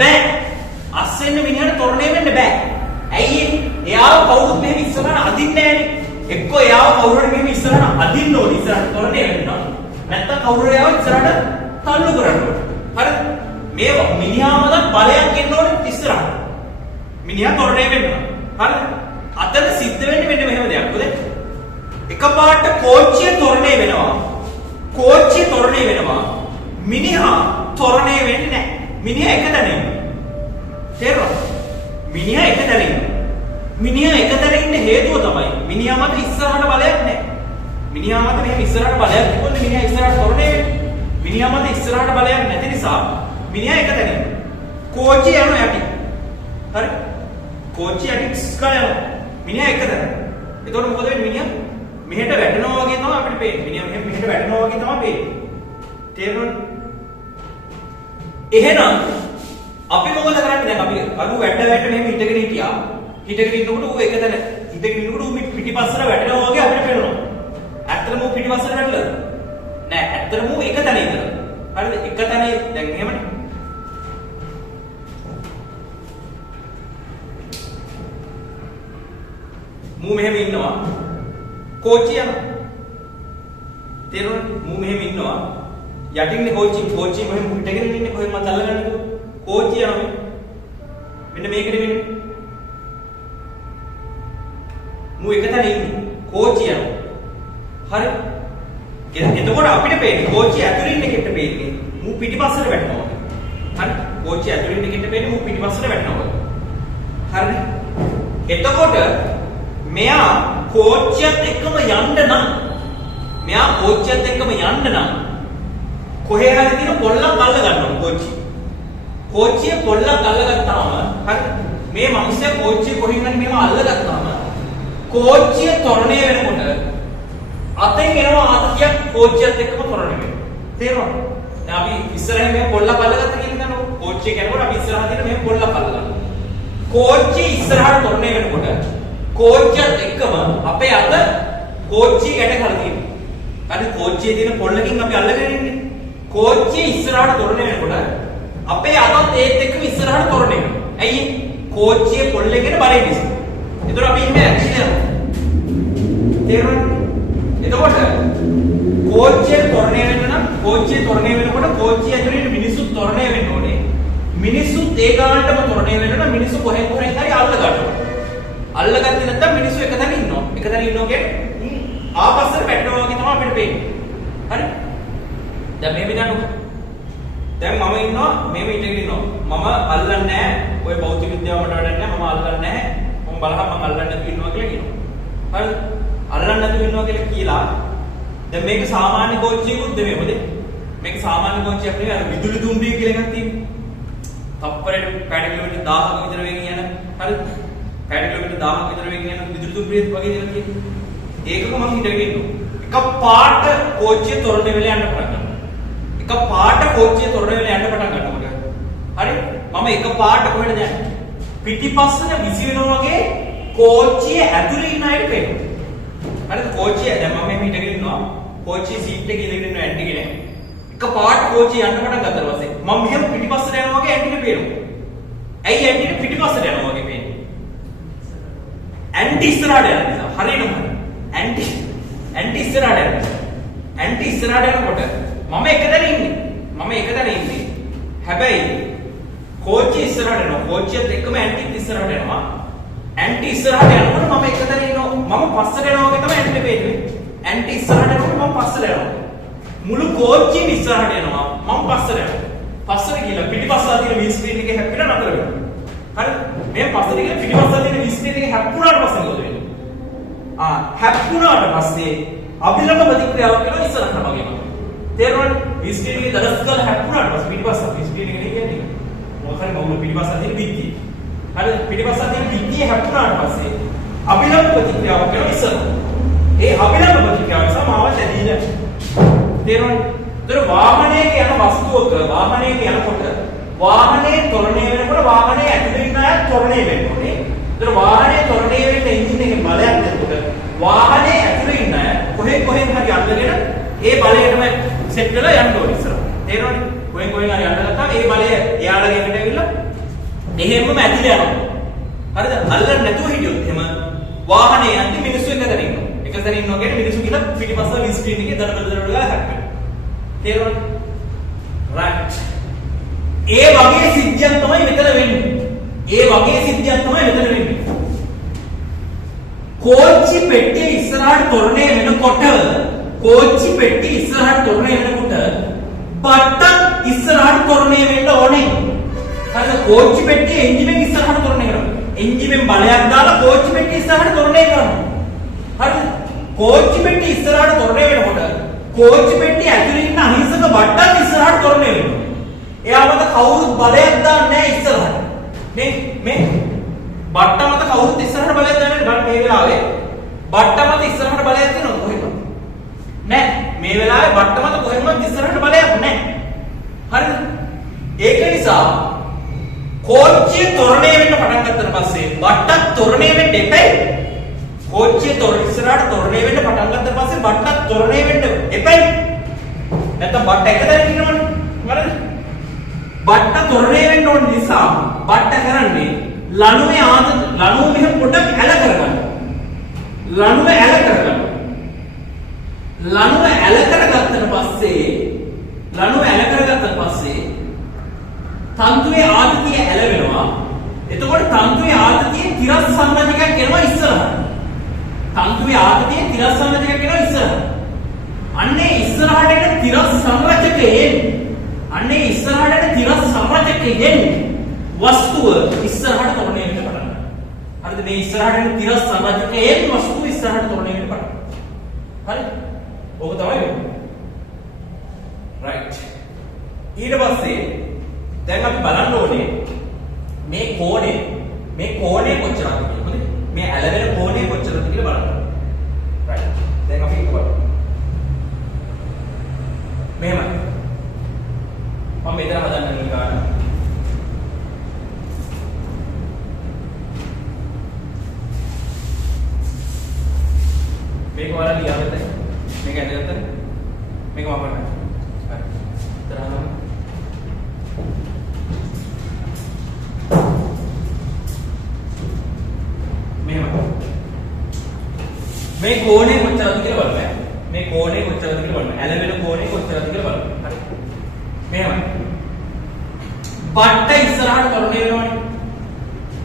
බෑ. අස්සේ ඉන්න මිනිහට තොරණය වෙන්න බෑ. ඇයි ඒ? එයාව කවුරුත් මෙහෙම ඉස්සරහට අදින්නේ නැහැනේ. එක්කෝ එයාව කවුරුහරි මෙහෙම ඉස්සරහට අදින්න ඕනේ ඉස්සරහට තොරණය වෙන්න. නැත්තම් කවුරු එයාව ඉස්සරහට තල්ලු කරන්න ඕනේ. හරිද? මේ මිනිහාම දැන් බලයක් එන්න ඕනේ ඉස්සරහට. මිනිහා තොරණය වෙන්න. හරිද? අතන සිද්ධ වෙන්නේ මෙන්න මෙහෙම දෙයක්. මොකද? එකපාරට කෝච්චිය තොරණය වෙනවා. කෝච්චිය තොරණය වෙනවා. මිනිහා තොරණය වෙන්නේ නැහැ. මිනිහා එක තැන ඉන්නවා. තේරුණාද? මිනිහා එක තැන ඉන්නවා. මිනිහා එක තැන ඉන්න හේතුව තමයි මිනිහා මත ඉස්සරහට බලයක් නැහැ. මිනිහා මත මෙහෙම ඉස්සරහට බලයක් තිබුණොත් මිනිහා ඉස්සරහට තොරණය වෙන්නේ. මිනිහා මත ඉස්සරහට බලයක් නැති නිසා මිනිහා එක තැන ඉන්නවා. කෝච්චිය යනවා යටි. හරි? කෝච්චිය යටි ස්කල් යනවා. මිනිහා එක තැන. එතකොට මොකද වෙන්නේ මිනිහා මෙහෙට වැටෙනවා වගේ තමයි අපිට පේන්නේ. මිනිහා මෙහෙට වැටෙනවා වගේ තමයි පේන්නේ. තේරුණාද? එහෙනම් අපි මොකද කරන්නේ දැන් අපි අරු වැට්ට මෙහෙම හිටගෙන හිටියා. හිටගෙන ඉන්නකොට ඌ එක තැන හිටගෙන ඉන්නකොට ඌ පිටිපස්සට වැටෙනවා වගේ අපිට පේනවා. ඇත්තටම ඌ පිටිපස්සට වැටලාද? නෑ ඇත්තටම ඌ එක තැන ඉඳලා. හරිද? එක තැන දැන් එහෙමනේ. මූ මෙහෙම ඉන්නවා. කෝච්චිය යනවා. තේරුණාද? මූ මෙහෙම ඉන්නවා. යටින්නේ කෝච්චිය මෙහෙම හිටගෙන ඉන්නේ කොහෙන්ද මම අල්ලගන්නද? කෝච්චිය යනවා. මෙන්න මේකට වෙන්නේ. මූ එක තැන ඉන්නේ. කෝච්චිය යනවා. හරි? එතකොට අපිට පේන්නේ කෝච්චිය ඇතුළේ ඉන්න කෙට පේන්නේ මූ පිටිපස්සට වැටෙනවා. හරි? කෝච්චිය ඇතුළේ ඉන්න කෙට පේන්නේ මූ පිටිපස්සට වැටෙනවා. හරිද? එතකොට මෙයා කෝච්චියත් එක්කම යන්න නම් කොහේ හරි තියෙන පොල්ලක් අල්ල ගන්නවා කෝච්චිය. කෝච්චිය පොල්ලක් අල්ලගත්තාම හරි මේ මිනිස්සයා කෝච්චිය කොහින් හරි මේව අල්ලගත්තාම කෝච්චිය ත්වරණය වෙනකොට අතෙන් එනවා ආතතියක් කෝච්චියත් එක්කම ත්වරණය වෙනවා. තේරුණාද? දැන් අපි ඉස්සරහින් මේ පොල්ලක් අල්ලගත්ත කියලා නෝ කෝච්චිය යනකොට අපි ඉස්සරහා තියෙන මේ පොල්ලක් අල්ලගන්නවා. කෝච්චිය ඉස්සරහට ත්වරණය වෙනකොට කෝච්චියත් එක්කම අපේ අත කෝච්චිය ගැට කරලා තියෙනවා. හරි කෝච්චියේ තියෙන පොල්ලකින් අපි අල්ලගෙන ඉන්නේ. කෝච්චිය ඉස්සරහට ත්වරණය වෙනකොට අපේ අතත් ඒත් එක්කම ඉස්සරහට ත්වරණය වෙනවා. ඇයි? කෝච්චියේ පොල්ලගෙන බලේ නිසා. ඒතර අපි ඉන්නේ ඇක්සිඩන්ට්. තේරුණාද? එතකොට කෝච්චියේ ත්වරණය වෙන්න නම් කෝච්චියේ ත්වරණය වෙනකොට කෝච්චිය ඇතුලේ මිනිස්සු ත්වරණය වෙන්න ඕනේ. මිනිස්සු ඒ ගානටම ත්වරණය වෙන්න නම් මිනිස්සු කොහෙන් හරි අල්ල ගන්නවා. අල්ලගත්තේ නැත්නම් මිනිස්සු එක තැන ඉන්නවා. එක තැන ඉන්නවා කියන්නේ ආපස්සට වැටෙනවා වගේ තමයි අපිට පේන්නේ. හරි? දැන් මේ විදිහට දැන් මම ඉන්නවා මෙහෙම ඉඳගෙන ඉන්නවා. මම අල්ලන්නේ නැහැ. ඔය භෞතික විද්‍යාව මට වැඩක් නැහැ. මම අල්ලන්නේ නැහැ. මම බලහම මම අල්ලන්නේ නැතුව ඉන්නවා කියලා කියනවා. හරි? අල්ලන්නේ නැතුව ඉන්නවා කියලා දැන් මේක සාමාන්‍ය කෝච්චියකුත් නෙමෙයි මොකද? මේක සාමාන්‍ය කෝච්චියක් නෙවෙයි අර විදුලි දුම්රිය කියලා එකක් තියෙනවා. තප්පරයට පැය කිලෝමීටර් 1000ක විතර වේගෙන් යන. හරි? පැය කිලෝමීටර් 1000ක විතර වේගෙන් යන විදුලි දුම්රියක් වගේ දෙයක් තියෙනවා. ඒකක මම හිටගෙන ඉන්නවා. එක පාට කෝච්චිය තොරණ වෙලා යන්න පටන් ගන්නවා. එක පාට කෝච්චිය තොරණ වෙලා යන්න පටන් ගන්නවා. හරි? මම එක පාට කොහෙද යන්නේ? පිටිපස්සට විසි වෙනවා වගේ කෝච්චිය ඇතුලේ ඉන්න අයට පේනවා. හරිද? කෝච්චිය දැන් මම මෙහෙම හිටගෙන ඉන්නවා. කෝච්චිය සීට් එකේ ඉඳගෙන ඉන්නවා ඇන්ටිගෙන. එක පාට කෝච්චිය යන්න පටන් ගත්තා ඊපස්සේ මම මෙහෙම පිටිපස්සට යනවා වගේ ඇන්ටිනේ පේනවා. ඇයි ඇන්ටිනේ පිටිපස්සට යනවා වගේ පේන්නේ? ඇන්ටි ඉස්සරහට යන නිසා. හරියටම ඇන්ටි ඉස්සරහට යනවා. ඇන්ටි ඉස්සරහට යනකොට මම එක තැන ඉන්නේ. හැබැයි කෝච්චිය ඉස්සරහට යනවා. කෝච්චියත් එක්කම ඇන්ටිත් ඉස්සරහට යනවා. ඇන්ටි ඉස්සරහට යනකොට මම එක තැන ඉන්නවා. මම පස්සට යනවා වගේ තමයි ඇන්ටි පේන්නේ. ඇන්ටි ඉස්සරහට යනකොට මම පස්සට යනවා. මුළු කෝච්චියම ඉස්සරහට යනවා. මම පස්සට යනවා. පස්සට ගිහලා පිටිපස්සට තියෙන වීල් ස්ක්‍රීන් එකේ හැප්පිලා නතර වෙනවා. හරි? මේ පස්සට ගිහලා පිටිපස්සට තියෙන වීල් ස්ක්‍රීන් එකේ හැප්පුණාට පස්සේ මොකද වෙන්නේ? හැප්පුණාට පස්සේ අභිලම්බ ප්‍රතික්‍රියාවක් වෙනවා ඉස්සරහට වගේම. තේරුණාද? වීල් ස්ක්‍රීන් එකේ දරස් ගාලා හැප්පුණාට පස්සේ පිටිපස්සට වීල් ස්ක්‍රීන් එකේ කියන්නේ මොකක් හරි මවුල පිටිපස්සට තියෙන බිත්තිය. හරි? පිටිපස්සට තියෙන බිත්තිය හැප්පුණාට පස්සේ අභිලම්බ ප්‍රතික්‍රියාවක් වෙනවා ඉස්සරහට. ඒ අභිලම්බ ප්‍රතික්‍රියාව නිසා මාවත් ඇදීලා. තේරුණාද? ඒතර වාහනයක යන වස්තුවක වාහනයක යනකොට වාහනේ ත්වරණය වෙනකොට වාහනේ ඇතුලේ ඉන්න අය ත්වරණය වෙන්න ඕනේ. ඒතර වාහනේ ත්වරණය වෙන්න එන්ජින් එකේ බලයක් දෙනකොට වාහනේ ඇතුලේ ඉන්න අය කොහෙන් හරි අල්ලගෙන ඒ බලයටම සෙට් වෙලා යන්න ඕනේ ඉස්සරහ. තේරෙනවද? කොහෙන් හරි අල්ලගත්තාම ඒ බලය එයාලගේ එකට ඇවිල්ලා එහෙමම ඇතුලේ යනවා. හරිද? අල්ලන්න නැතුව හිටියොත් එහෙම වාහනේ යන්නේ මිනිස්සු එක තැන ඉන්නවා. එක තැන ඉන්නවා කියන්නේ මිනිස්සු කියලා පිටිපස්සට වීල් ස්ක්‍රීන් එකේ දඩ ගාලා හැප්පෙනවා. තේරුණාද? රයිට්. ඒ වගේ සිද්ධියක් තමයි මෙතන වෙන්නේ. කෝච්චි පෙට්ටිය ඉස්සරහට තොරණය වෙනකොට බටන් ඉස්සරහට තොරණය වෙන්න ඕනේ. හරිද? කෝච්චි පෙට්ටිය එන්ජිමෙන් ඉස්සරහට තොරණය කරනවා. එන්ජිමෙන් බලයක් දාලා කෝච්චි පෙට්ටිය ඉස්සරහට තොරණය කරනවා. හරිද? කෝච්චි පෙට්ටිය ඉස්සරහට තොරණය වෙනකොට කෝච්චි පෙට්ටිය ඇතුලේ ඉන්න අහිංසක බට්ටන් ඉස්සරහට තොරණය වෙනවා. එයා මත කවුරුත් බලයක් දාන්නේ නැහැ ඉස්සරහට. මේ බට්ට මත කවුරුත් ඉස්සරහට බලයක් දාන්නේ බලන්න මේ වෙලාවේ බට්ට මත ඉස්සරහට බලයක් තියෙනවද කොහෙවත් නැහැ මේ වෙලාවේ බට්ට මත කොහෙවත් ඉස්සරහට බලයක් නැහැ හරිද ඒක නිසා කෝච්චිය තොරණය වෙන්න පටන් ගත්තට පස්සේ බට්ටත් තොරණය වෙන්න එපයි කෝච්චිය ඉස්සරහට තොරණය වෙන්න පටන් ගත්තට පස්සේ බට්ටත් තොරණය වෙන්න එපයි නැත්නම් බට්ට එක දැන ඉන්නවනේ හරිද බට්ට තොරණය වෙන්න ඕන නිසා බට්ට කරන්නේ ලණුවේ ලණුව මෙහෙම පොඩක් ඇල කරගන්න ලණුව ඇල කරගන්න ලණුව ඇල කරගත්තට පස්සේ තන්තුවේ ආතතිය ඇල වෙනවා එතකොට තන්තුවේ ආතතියේ තිරස් සංරචකයක් එනවා ඉස්සරහට තන්තුවේ ආතතියේ තිරස් සංරචකයක් එනවා ඉස්සරහට අන්නේ ඉස්සරහට එන තිරස් සංරචකයෙන් වස්තුව ඉස්සරහට තොරණය වෙන්න පටන් ගන්නවා. හරිද? මේ ඉස්සරහට එන තිරස් සංරචකයෙන් වස්තුව ඉස්සරහට තොරණය වෙන්න පටන් ගන්නවා. හරිද? ඕක තමයි වෙන්නේ. right. ඊට පස්සේ දැන් අපි බලන්න ඕනේ මේ කෝණය කොච්චරද කියලා. හරිද? මේ ඇලවෙන කෝණය කොච්චරද කියලා බලන්න. right. දැන් අපි ඒක බලමු. මෙහෙමයි. මම මෙතන හදන්න ඕනේ ගන්න. මේක වල ලියාගත්තද? මේක ඇදගත්තද? මේක වපරන්න. හරි. තරහම. මෙහෙම. මේ කෝණය කොච්චරද කියලා බලන්න. මේ කෝණය කොච්චරද කියලා බලන්න. ඇලවෙන කෝණය කොච්චරද කියලා බලන්න. හරි. මෙහෙමයි. බට්ට ඉස්සරහට තොරණය වෙනවනේ.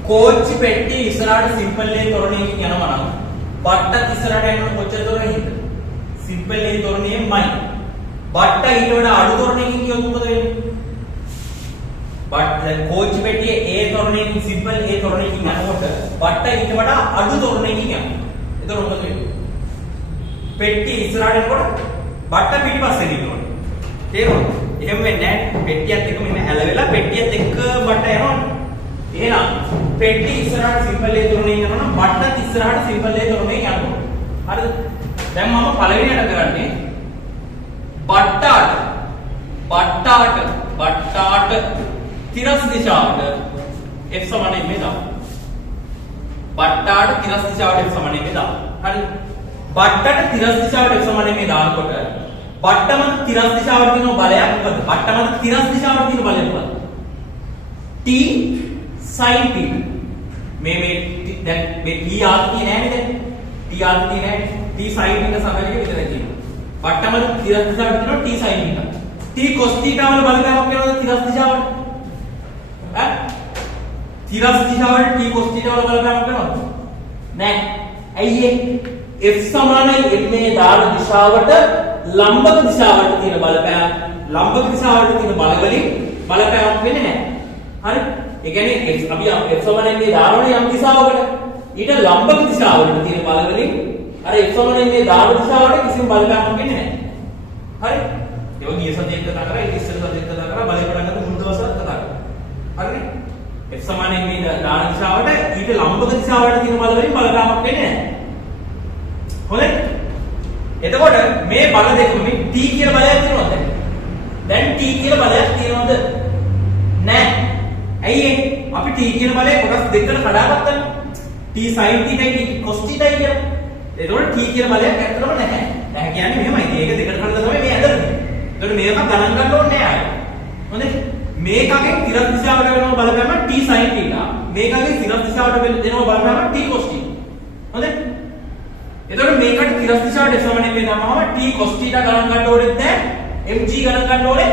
කෝච්චි පෙට්ටිය ඉස්සරහට සිම්පල් ලේ තොරණයකින් යනවා නම් බට්ටත් ඉස්සරහට යනකොට කොච්චර තොරණයකින්ද? සිම්පල් ලේ තොරණයෙන්මයි. බට්ට ඊට වඩා අඩු තොරණයකින් කියොත් මොකද වෙන්නේ? බට්ට කෝච්චි පෙට්ටිය ඒ තොරණයකින් සිම්පල් ඒ තොරණයකින් යනකොට බට්ට ඊට වඩා අඩු තොරණයකින් යනවා. එතකොට මොකද වෙන්නේ? පෙට්ටිය ඉස්සරහට යනකොට බට්ට පිටිපස්සෙන් ඉන්නවා. තේරුණාද? එහෙම වෙන්නේ නැහැ. පෙට්ටියත් එක්ක මෙන්න ඇලවෙලා පෙට්ටියත් එක්ක බට්ට යනවනේ. එහෙනම් පෙට්ටිය ඉස්සරහට සිම්පල් ලේ තොරණයෙන් යනවා නම් බට්ටත් ඉස්සරහට සිම්පල් ලේ තොරණයෙන් යනවා. හරිද? දැන් මම පළවෙනියට කරන්නේ බට්ටාට තිරස් දිශාවට f සමාන m දාන්න. බට්ටාට තිරස් දිශාවට f සමාන m දාන්න. හරිද? බට්ටට තිරස් දිශාවට f සමාන m දානකොට බට්ටම තිරස් දිශාවට තියෙන බලයක් මොකද? බට්ටම තිරස් දිශාවට තියෙන බලය මොකද? t sin t. මේ දැන් මේ t ආත්මිය නෑනේ දැන්. t ආත්මිය නෑනේ. t sin t සමගිය විතරයි තියෙන්නේ. බට්ටම තිරස් දිශාවට තියෙනවා t sin t. t cos t වල බලපෑමක් වෙනවද තිරස් දිශාවට? ඈ? තිරස් දිශාවට t cos t වල බලපෑමක් වෙනවද? නෑ. ඇයි ඒ? f සමානයි m දාන දිශාවට ලම්බක දිශාවට තියෙන බලපෑම ලම්බක දිශාවට තියෙන බල වලින් බලපෑමක් වෙන්නේ නැහැ. හරි? ඒ කියන්නේ අපි f සමානයි මේ දානෝනේ යම් දිශාවකට ඊට ලම්බක දිශාවට තියෙන බල වලින් අර f සමානයි මේ දාන දිශාවට කිසිම බලපෑමක් වෙන්නේ නැහැ. හරි? ඒක ගිය සතියේ කතා කරා ඒක ඉස්සර සතියේ කතා කරා බලය පටන් ගන්න මුල් දවසට කතා කරා. හරිනේ? f සමානයි මේ දාන දිශාවට ඊට ලම්බක දිශාවට තියෙන බල වලින් බලපෑමක් වෙන්නේ නැහැ. හොඳයි? එතකොට මේ බල දෙකම මේ t කියලා බලයක් තියෙනවද? දැන් t කියලා බලයක් තියෙනවද? නැහැ. ඇයි ඒ? අපි t කියන බලය කොටස් දෙකකට කඩාගත්තානේ. t sin t යි t cos t යි කියලා. එතකොට t කියන බලයක් ඇත්තටම නැහැ. නැහැ කියන්නේ මෙහෙමයි. මේක දෙකට කඩලා තමයි මේ ඇදලා තියෙන්නේ. එතකොට මේක ගණන් ගන්න ඕනේ නැහැ ආයෙ. හොඳයි? මේකගෙන් තිරස් දිශාවට වෙනව බලපෑම t sin t. මේකගෙන් තිරස් දිශාවට වෙනව බලපෑම t cos t. හොඳයි? එතකොට මේකට තිරස් දිශාවට f සමාන මේ දාමම t cos θ ගණන් ගන්න ඕනෙත් නැහැ mg ගණන් ගන්න ඕනේ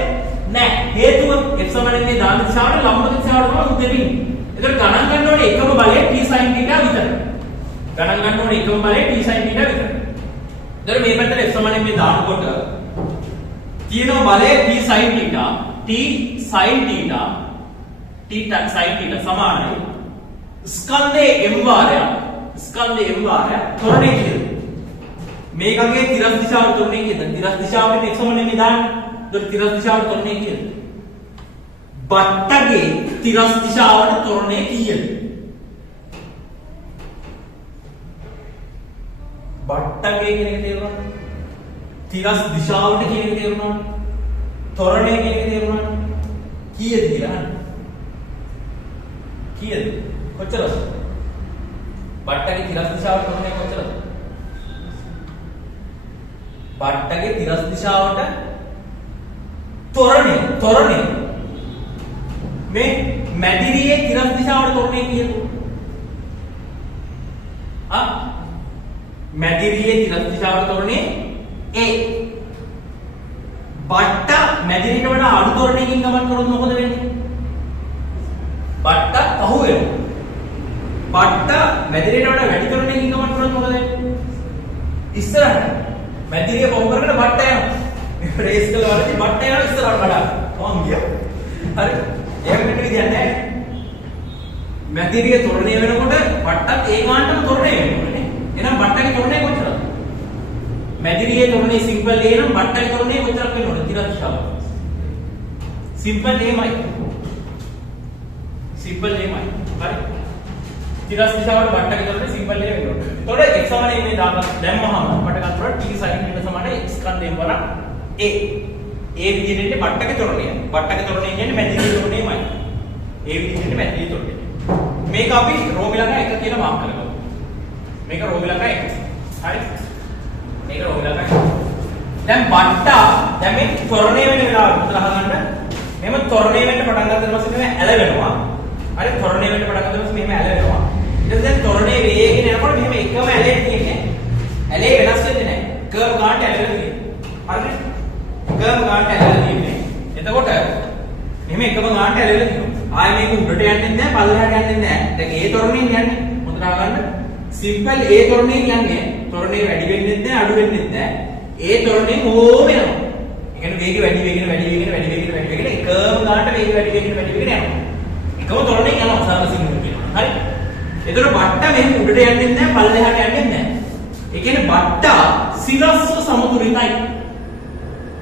නැහැ හේතුව f සමාන මේ දාන දිශාවට ලම්බක දිශාවට තමයි උදෙන්නේ. එතකොට ගණන් ගන්න ඕනේ එකම බලය t sin θ විතරයි. ගණන් ගන්න ඕනේ එකම බලය t sin θ විතරයි. එතකොට මේ පැත්තට f සමාන මේ දානකොට තියෙන බලය t sin θ සමානයි ස්කන්ධයේ m වාරයක් තොරණය කියලා. මේකගේ තිරස් දිශාවට තොරණය කියද? තිරස් දිශාවට x සමාන මේ දාන්නේ. ඒතර තිරස් දිශාවට තොරණය කියද? බට්ටගේ තිරස් දිශාවට තොරණය කීයද? වට්ටකය කියන එක තේරුණාද? තිරස් දිශාවට කියන එක තේරුණාද? ත්වරණය කියන එක තේරුණාද? කීයද කියලා අහන්න. කීයද? කොච්චරද? වට්ටකේ තිරස් දිශාවට ත්වරණය කොච්චරද? වට්ටකේ තිරස් දිශාවට ත්වරණය මේ මැදිරියේ තිරස් දිශාවට ත්වරණය කීයද? මැදිරියේ තිරස් දිශාවට ත්වරණය A. බට්ට මැදිරියට වඩා අඩු ත්වරණයකින් ගමන් කරොත් මොකද වෙන්නේ? බට්ට පහු වෙනවා. බට්ට මැදිරියට වඩා වැඩි ත්වරණයකින් ගමන් කරොත් මොකද වෙන්නේ? ඉස්සරහට මැදිරිය පහු කරගෙන බට්ට යනවා. රේස් කළා වලදී බට්ට යනවා ඉස්සරහට වඩා. කොහොම ගියා? හරි. එහෙම වෙන්න විදියක් නැහැ. මැදිරිය ත්වරණය වෙනකොට බට්ටත් ඒ ගානටම ත්වරණය වෙනවා නේ. එහෙනම් බට්ටගේ ත්වරණය කොච්චරද? මැදිරියේ ත්වරණය සිම්පල් A නම් බට්ටගේ ත්වරණය කොච්චරක් වෙනවද? තිරස් දිශාව. සිම්පල් Aමයි. සිම්පල් Aමයි. හරි. තිරස් දිශාවට බට්ටගේ ත්වරණය සිම්පල් A වෙනවා. එතකොට x සමාන මේ දාලා දැම්මහම මට ගන්නකොට t sin θ සමාන x කන්දේම වර A. A විදිහට ඉන්නේ බට්ටගේ ත්වරණය. බට්ටගේ ත්වරණය කියන්නේ මැදිරියේ ත්වරණයමයි. A විදිහට ඉන්නේ මැදිරියේ ත්වරණය. මේක අපි රෝමිලක 1 කියලා මාක් කරගමු. මේක රෝමිලක 1. හරි. මේක රෝමිලක 1. දැන් බට්ට දැන් මේ ත්වරණය වෙන වෙලාව උත්තර අහගන්න. මෙහෙම ත්වරණය වෙන්න පටන් ගන්න ඊට පස්සේ මෙහෙම ඇලවෙනවා. හරි ත්වරණය වෙන්න පටන් ගන්න ඊට පස්සේ මෙහෙම ඇලවෙනවා. ඊට පස්සේ ත්වරණය වේගයෙන් යනකොට මෙහෙම එකම ඇලේ තියෙන්නේ. ඇලේ වෙනස් වෙන්නේ නැහැ. කර්ව් ගන්නට ඇලෙලා තියෙන්නේ. හරිද? කර්ව් ගන්නට ඇලෙලා තියෙන්නේ. එතකොට මෙහෙම එකම ගන්නට ඇලෙලා තියෙනවා. ආයෙ මේක උඩට යන්නේ නැහැ පල්ලෙහාට යන්නේ නැහැ. දැන් ඒ ත්වරණයෙන් යන්නේ. හොඳට අහගන්න. සිම්පල් ඒ ත්වරණයෙන් යන්නේ. ත්වරණය වැඩි වෙන්නේ නැහැ අඩු වෙන්නේ නැහැ. ඒ ත්වරණයෙන් ඕම යනවා. ඒ කියන්නේ වේගය වැඩි වෙගෙන එකම ගානට වේගය වැඩි වෙගෙන යනවා. එකම ත්වරණයෙන් යනවා සාරසිංහ කියනවා. හරි. එතකොට බට්ට මෙහෙම උඩට යන්නේ නැහැ පල්ලෙහාට යන්නේ නැහැ. ඒ කියන්නේ බට්ට සිරස්ව සමතුලිතයි.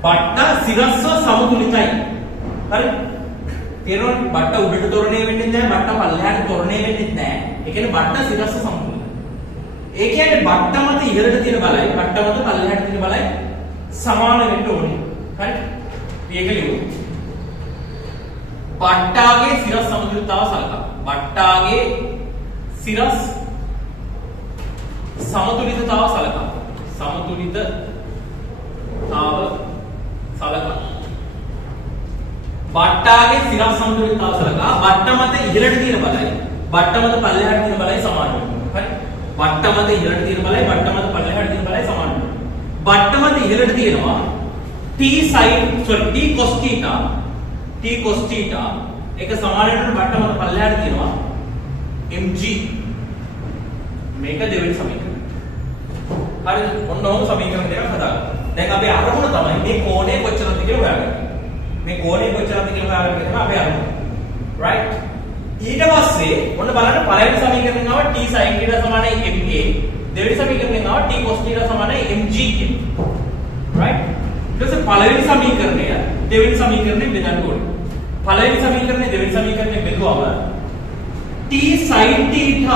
බට්ට සිරස්ව සමතුලිතයි. හරි. තේරෙනවද? බට්ට උඩට ත්වරණය වෙන්නේ නැහැ බට්ට පල්ලෙහාට ත්වරණය වෙන්නේ නැහැ. ඒ කියන්නේ බට්ට සිරස්ව සමතුලිතයි. ඒ කියන්නේ බට්ට මත ඉහළට තියෙන බලයි බට්ට මත පල්ලෙහාට තියෙන බලයි සමාන වෙන්න ඕනේ. හරි? මේක ලියමු. බට්ටාගේ සිරස් සමතුලිතතාව සලකා. බට්ටාගේ සිරස් සමතුලිතතාව සලකා. සමතුලිතතාව සලකා. බට්ටාගේ සිරස් සමතුලිතතාව සලකා. බට්ට මත ඉහළට තියෙන බලයි බට්ට මත පල්ලෙහාට තියෙන බලයි සමාන වෙනවා. හරි? බට්ට මත ඉහළට තියෙන බලයි බට්ට මත පල්ලෙහාට තියෙන බලයි සමාන වෙනවා. බට්ට මත ඉහළට තියෙනවා t cos θ එක සමාන වෙනකොට බට්ට මත පල්ලෙහාට තියෙනවා mg. මේක දෙවෙනි සමීකරණය. හරිද? ඔන්න ඔහොම සමීකරණ දෙකක් හදාගන්න. දැන් අපි අරමුණ තමයි මේ කෝණය කොච්චරද කියලා හොයාගන්න. මේ කෝණය කොච්චරද කියලා හොයාගන්න තමයි අපි අරමුණ. right? ඊට පස්සේ ඔන්න බලන්න පළවෙනි සමීකරණයෙන් ආව t sin θ සමානයි ma. දෙවෙනි සමීකරණයෙන් ආව t cos θ සමානයි mg කියලා. right? ඊට පස්සේ පළවෙනි සමීකරණය දෙවෙනි සමීකරණයෙන් බෙදන්න ඕනේ. පළවෙනි සමීකරණය දෙවෙනි සමීකරණයෙන් බෙදුවම t sin θ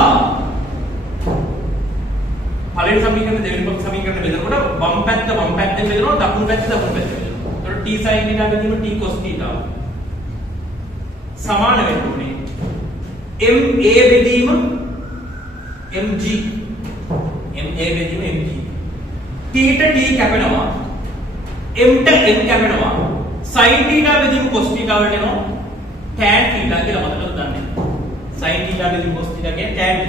පළවෙනි සමීකරණය දෙවෙනි සමීකරණය බෙදනකොට වම් පැත්තෙන් බෙදනවා දකුණු පැත්තෙන් බෙදනවා. ඒතකොට t sin θ බෙදීම t cos θ සමාන වෙන්න ඕනේ. ma බෙදීම mg. ma බෙදීම mg. t ට t කැපෙනවා. m ට m කැපෙනවා. sin θ බෙදීම cos θ වලට එනවා. tan θ කියලා මතකද දන්නේ. sin θ බෙදීම cos θ කියන්නේ tan θ.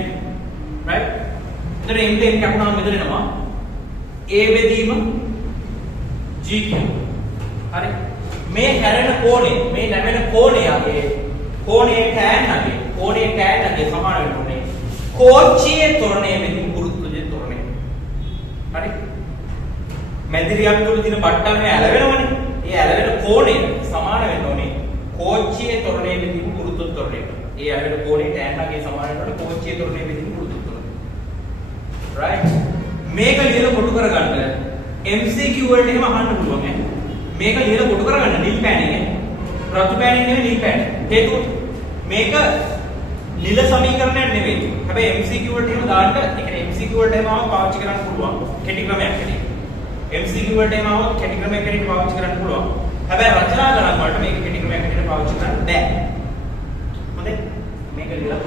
right? එතන m ට m කැපුණාම මෙතන එනවා. a බෙදීම g කියනවා. හරි? මේ හැරෙන කෝණය, මේ නැමෙන කෝණයගේ කෝණයේ tan අගේ සමාන වෙන්න ඕනේ. කෝච්චියේ ත්වරණය බෙදීම ගුරුත්වජයේ ත්වරණය. හරි? මැදිරියක් තුල තියෙන බට්ටමේ ඇලවෙනවනේ. ඒ ඇලවෙන කෝණය සමාන වෙන්න ඕනේ. කෝච්චියේ ත්වරණය බෙදීම ගුරුත්ව ත්වරණය. ඒ ඇලවෙන කෝණය tan අගේ සමාන වෙනකොට කෝච්චියේ ත්වරණය බෙදීම ගුරුත්ව ත්වරණය. right? මේක ලියලා කොටු කරගන්න MCQ වලට එහෙම අහන්න පුළුවන් ඈ. මේක ලියලා කොටු කරගන්න නිල් පෑනින් රතු පෑනින් නෙවෙයි නිල් පෑන. හේතුව මේක නිල සමීකරණයක් නෙවෙයි. හැබැයි MCQ වලට එහෙම දාන්න ඒ කියන්නේ MCQ MCQ වලට එහෙම ආවොත් පාවිච්චි කරන්න පුළුවන් කෙටි ක්‍රමයක් හැටියට. MCQ වලට එහෙම ආවොත් කෙටි ක්‍රමයක් හැටියට පාවිච්චි කරන්න පුළුවන්. හැබැයි රචනා ගණන් වලට මේක කෙටි ක්‍රමයක් හැටියට පාවිච්චි කරන්න බෑ. හොඳයි. මේක ලියලා